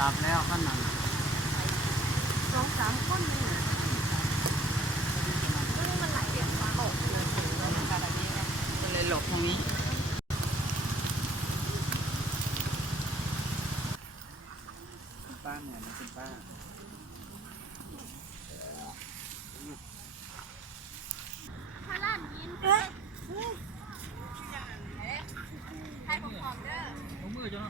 จับแล้วขั้นนั้น2-3คนเลยนะมันไหลเสียงฟ้าออกเลยมันเลยหลบตรงนี้ป้าเหมือนคุณป้าพาล้านยินใครบอกของเด้อลงมือจ้ะ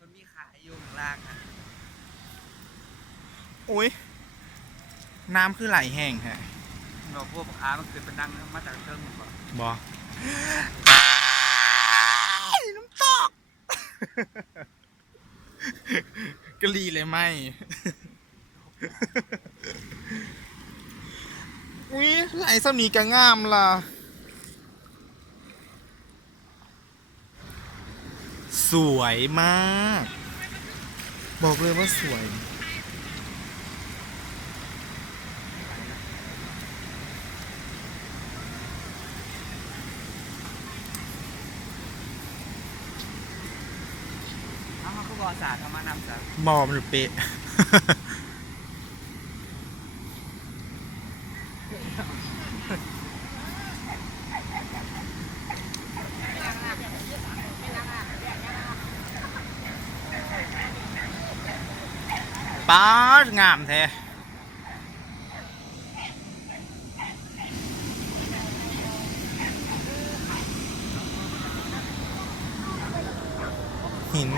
มันมีขายอยู่ข้างล่างอ่ะอุ้ยน้ำคือไหลแห้งฮะเราพวกค้ามันเกิดเป็นดังมาจากเครื่องหมดก่อนบอน้ำตกกะลีเลยไหมอุ้ยไหลสำนีกะงามล่ะสวยมากบอกเลยว่าสวยเขาก็บอสาธรรมนำจ้ะบอมหรือเป๊ะป้างามแท้หิน